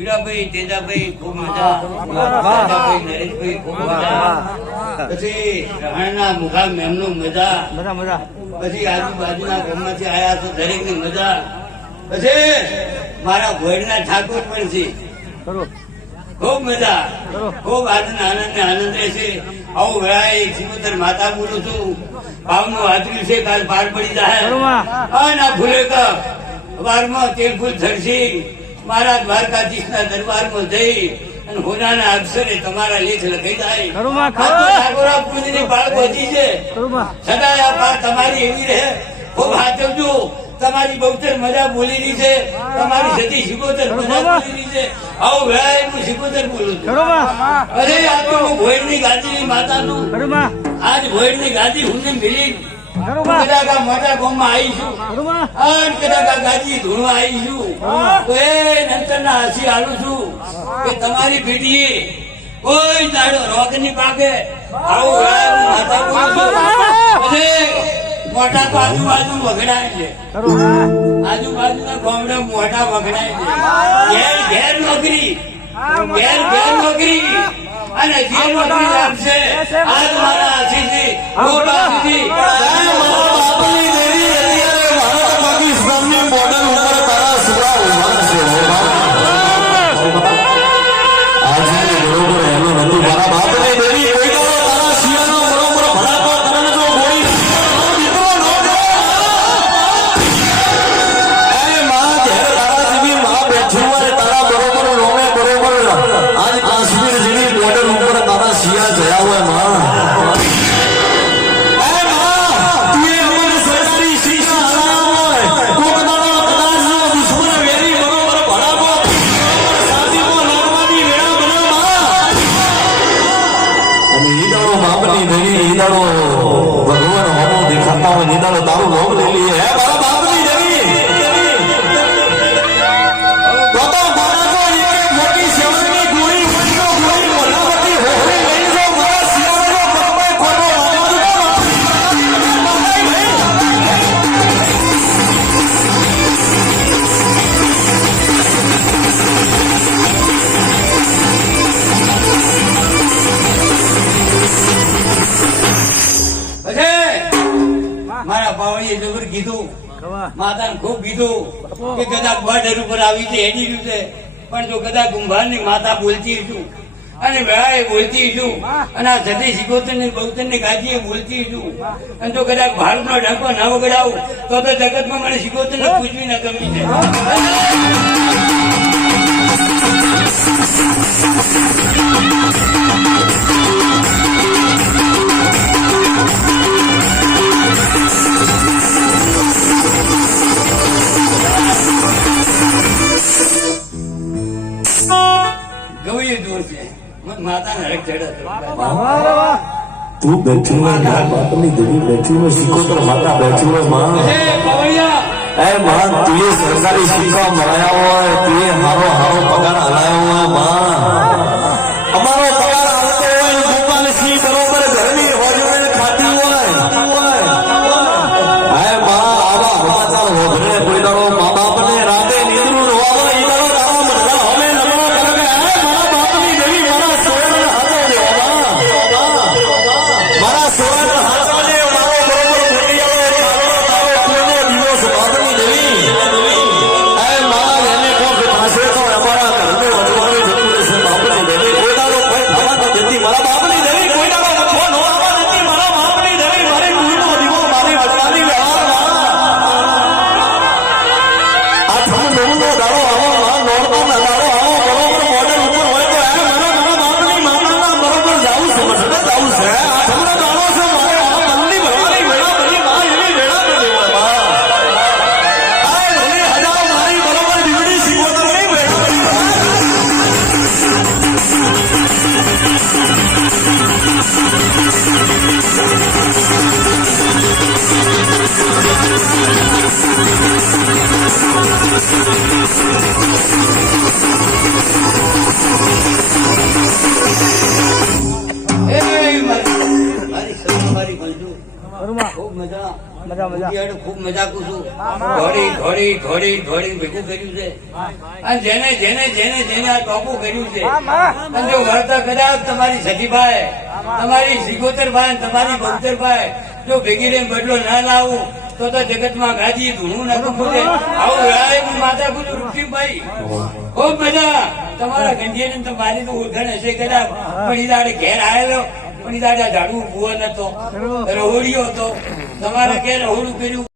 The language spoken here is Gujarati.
વીરાભાઈ તેજાભાઈ ખૂબ મજા દાદાભાઈ નરેશભાઈ ખૂબ મજા પછી રહાણના મુખા મેમનું મજા. પછી આજુબાજુના ગામમાંથી આયા તો દરેકની મજા. પછી મારા ભોયના ઠાકોર પણ છે. ખૂબ મજા. ખૂબ આનંદ આનંદ ને આનંદ રહેશે આવું વેળાએ સિકોતર માતા બોલું છું. ભાવનું હાજરી છે કાલ પાર પડી જાય. બરોબર. હા ના ભૂલે કપ વારમાં તેલ ફૂલ થરસી મારા દ્વારકાધીશના દરબારમાં જઈ અને હોનાના અક્ષરે તમારા લેખ લખી જાય. ખરું માં, આ તો ખરું. ઠાકોરા પૂજની બાળ પહોંચી છે. છતાં આ પાર તમારી એવી રહે. ખૂબ હાચવજો. તમારી બહુતર મજા બોલેલી છે. તમારી સતી શિકોતર મજા બોલેલી છે. આવો વેળાએ હું શિકોતર બોલું છું. અરે આ તો હું ભોયડની ગાદીની માતાનું. બરોબર આજ ભોયડની ગાદી હું મિલી. મોટા ગામમાં આવીશું આજ કદાચ ધૂણવા આવીશું તો એ નંતરના હસી હાલું છું કે તમારી પેઢી કોઈ દાડો રોગની પાકે. આવું માતા બોલું છું. મોટા તો આજુબાજુ વગડાય છે. આજુબાજુના ગામડે મોટા વગડાય છે. ઘેર ઘેર નોકરી. ઘેર ઘેર નોકરી. અને જે નોકરી લાગશે આજ મારા આશીષથી Ahora sí, હોય, ઈ દાડો તારું જબર કીધું. માતાને ખૂબ કીધું કે કદાચ બર્ડર ઉપર આવી છે એની રીતે. પણ જો કદાચ કુંભારની માતા બોલતી છું અને વેળાએ બોલતી છું અને આ સતી સિકોતર ને બૌતર ને ગાજીએ બોલતી છું. અને જો કદાચ ભારતનો ડંકો ના વગડાવું તો તો જગતમાં મને સિકોતર ને પૂછવી ન ગમી છે. તું. બેઠી હોય મારા બાપની બેઠી હોય સિકોતર માતા બેઠી હોયમાં. એ માં તું સરકારી શિક્ષા મરાયા હોય તું એ હારો હારો પગાર હલાયો હોયમાં. તમે નવનો દાડો આવો તમારી મજા કુશું તમારી સતીભાઈ ભાઈ સિગોતરભાઈ તમારી બહુતરભાઈ જો ભેગી રહીને બદલો ના લાવું તો તો જગતમાં ગાજી, ધૂણું ના કુંભું આવું વેળાએ હું માતા કું રૂપસીભાઈ ખૂબ મજા. તમારા ગંજીને તો મારી તો ઓળખાણ હશે કદાચ. પણ દાડે ઘેર આવેલો, પણ દાડે ઝાડવું ભૂવો નતો રહોડિયો હતો. તમારા ઘેર રહોડું કર્યું.